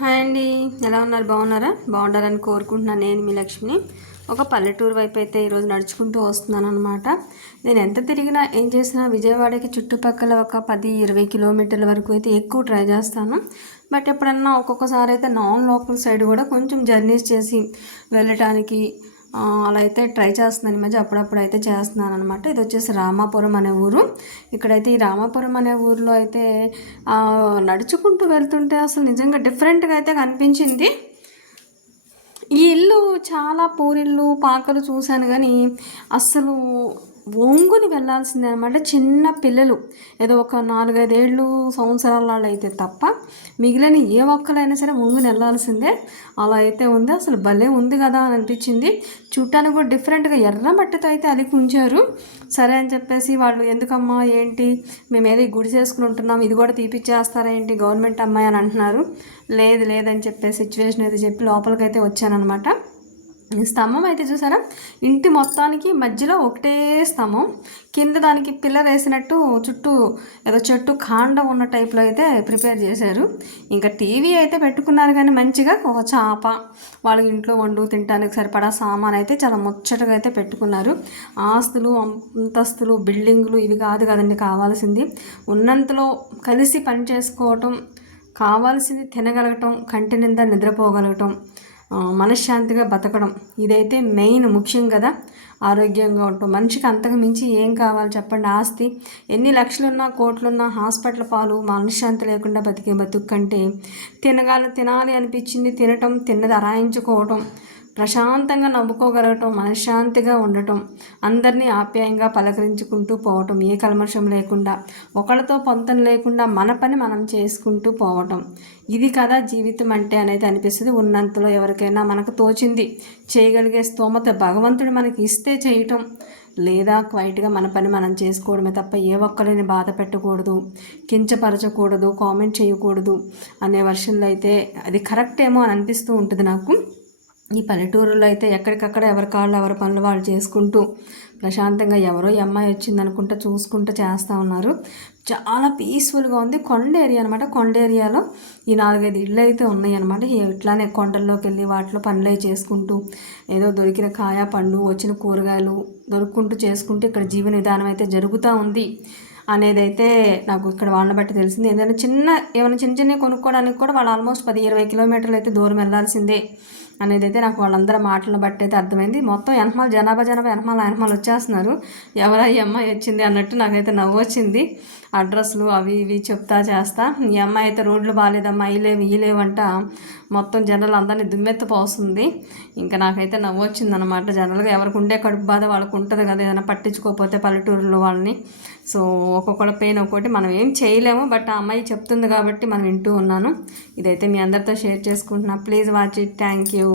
Hi అండి. ఎలా ఉన్నారు? బాగున్నారా? బాగుండాలని కోరుకుంటున్నాను నేను మీ లక్ష్మిని. ఒక పల్లెటూరు వైపు అయితే ఈరోజు నడుచుకుంటూ వస్తున్నాను అనమాట నేను ఎంత తిరిగినా ఏం చేసినా విజయవాడకి చుట్టుపక్కల ఒక పది ఇరవై కిలోమీటర్ల వరకు అయితే ఎక్కువ ట్రై చేస్తాను. బట్ ఎప్పుడన్నా ఒక్కొక్కసారి అయితే నాన్ లోకల్ సైడ్ కూడా కొంచెం జర్నీస్ చేసి వెళ్ళటానికి అలా అయితే ట్రై చేస్తున్నాను. ఈ మధ్య అప్పుడప్పుడు అయితే చేస్తున్నాను అనమాట ఇది వచ్చేసి రామాపురం అనే ఊరు. ఇక్కడైతే ఈ రామాపురం అనే ఊరిలో అయితే నడుచుకుంటూ వెళ్తుంటే అసలు నిజంగా డిఫరెంట్గా అయితే కనిపించింది. ఈ ఇల్లు చాలా పూరిళ్ళు పాకలు చూశాను కానీ అస్సలు వంగుని వెళ్ళాల్సిందే అనమాట చిన్న పిల్లలు. ఏదో ఒక నాలుగైదేళ్ళు సంవత్సరాల అయితే తప్ప మిగిలిన ఏ ఒక్కలైనా సరే వంగుని వెళ్ళాల్సిందే. అలా అయితే ఉంది. అసలు భలే ఉంది కదా అని అనిపించింది. చూడటానికి కూడా డిఫరెంట్గా ఎర్ర మట్టితో అయితే అలికి ఉంచారు. సరే అని చెప్పేసి వాళ్ళు ఎందుకమ్మా ఏంటి? మేము ఏదో గుడి చేసుకుని ఉంటున్నాం. ఇది కూడా తీపిచ్చేస్తారా ఏంటి గవర్నమెంట్ అమ్మాయి అని అంటున్నారు. లేదు లేదని చెప్పే సిచ్యువేషన్ అయితే చెప్పి లోపలికైతే వచ్చానమాట స్తంభం అయితే చూసారా? ఇంటి మొత్తానికి మధ్యలో ఒకటే స్తంభం. కింద దానికి పిల్లర్ వేసినట్టు చుట్టూ ఏదో చెట్టు కాండం ఉన్న టైప్లో అయితే ప్రిపేర్ చేశారు. ఇంకా టీవీ అయితే పెట్టుకున్నారు కానీ మంచిగా ఒక చాప. వాళ్ళకి ఇంట్లో వండు తినడానికి సరిపడా సామాన్ అయితే చాలా ముచ్చటగా అయితే పెట్టుకున్నారు. ఆస్తులు అంతస్తులు బిల్డింగులు ఇవి కాదు కదండి కావాల్సింది. ఉన్నంతలో కలిసి పని చేసుకోవటం కావాల్సింది తినగలగటం కంటి నిండా నిద్రపోగలగటం మనశ్శాంతిగా బతకడం. ఇదైతే మెయిన్ ముఖ్యం కదా. ఆరోగ్యంగా ఉంటాం మనిషికి అంతకు మించి ఏం కావాలి చెప్పండి. ఆస్తి ఎన్ని లక్షలున్నా కోట్లున్నా హాస్పిటల్ పాలు మనశ్శాంతి లేకుండా బతికే బతుకు కంటే తినగాలి తినాలి అనిపించింది తినటం తిన్నది అరాయించుకోవటం ప్రశాంతంగా నవ్వుకోగలగటం మనశ్శాంతిగా ఉండటం అందరినీ ఆప్యాయంగా పలకరించుకుంటూ పోవటం ఏ కల్మషం లేకుండా ఒకళ్ళతో పొంతం లేకుండా మన పని మనం చేసుకుంటూ పోవటం. ఇది కదా జీవితం అంటే అనేది అనిపిస్తుంది. ఉన్నంతలో ఎవరికైనా మనకు తోచింది చేయగలిగే స్తోమత భగవంతుడు మనకి ఇస్తే చేయటం. లేదా క్వైట్గా మన పని మనం చేసుకోవడమే తప్ప ఏ ఒక్కరిని బాధ పెట్టకూడదు కించపరచకూడదు కామెంట్ చేయకూడదు అనే వర్షన్లో అయితే అది కరెక్ట్ ఏమో అని అనిపిస్తూ ఉంటుంది నాకు. ఈ పల్లెటూరులో అయితే ఎక్కడికక్కడ ఎవరి కాళ్ళు ఎవరి పనులు వాళ్ళు చేసుకుంటూ ప్రశాంతంగా ఎవరో ఈ అమ్మాయి వచ్చింది అనుకుంటా చూసుకుంటూ చేస్తూ ఉన్నారు. చాలా పీస్ఫుల్గా ఉంది. కొండ ఏరియా అనమాట కొండ ఏరియాలో ఈ నాలుగైదు ఇళ్ళు అయితే ఉన్నాయి అనమాట ఇట్లానే కొండల్లోకి వెళ్ళి వాటిలో పనులు అవి చేసుకుంటూ ఏదో దొరికిన కాయ పండు వచ్చిన కూరగాయలు దొరుకుంటూ చేసుకుంటూ ఇక్కడ జీవన విధానం అయితే జరుగుతూ ఉంది అనేది అయితే నాకు ఇక్కడ వాళ్ళని బట్టి తెలిసింది. ఏదైనా చిన్న ఏమైనా చిన్న చిన్నవి కొనుక్కోవడానికి కూడా వాళ్ళు ఆల్మోస్ట్ పది ఇరవై కిలోమీటర్లు అయితే దూరం వెళ్ళాల్సిందే. అనేది అయితే నాకు వాళ్ళందరి మాటలను బట్టి అయితే అర్థమైంది. మొత్తం ఎనమాల జనాభా జనాభా ఎనమాల ఎనమాలు వచ్చేస్తున్నారు. ఎవరా ఈ అమ్మాయి వచ్చింది అన్నట్టు నాకైతే నవ్వు వచ్చింది. అడ్రస్లు అవి ఇవి చెప్తా చేస్తా. ఈ అమ్మాయి అయితే రోడ్లు బాగాలేదమ్మా ఇలేవు ఇలేవంట మొత్తం జనాలు అందరినీ దుమ్మెత్తిపోస్తుంది. ఇంకా నాకైతే నవ్వు వచ్చింది అనమాట జనరల్గా ఎవరికి ఉండే కడుపు బాధ వాళ్ళకు ఉంటుంది కదా ఏదైనా పట్టించుకోకపోతే పల్లెటూరులో వాళ్ళని. సో ఒక్కొక్కళ్ళ పెయిన్ ఒక్కొక్కటి మనం ఏం చేయలేము. బట్ ఆ అమ్మాయి చెప్తుంది కాబట్టి మనం వింటూ ఉన్నాను. ఇదైతే మీ అందరితో షేర్ చేసుకుంటున్నా. Please watch it. Thank you.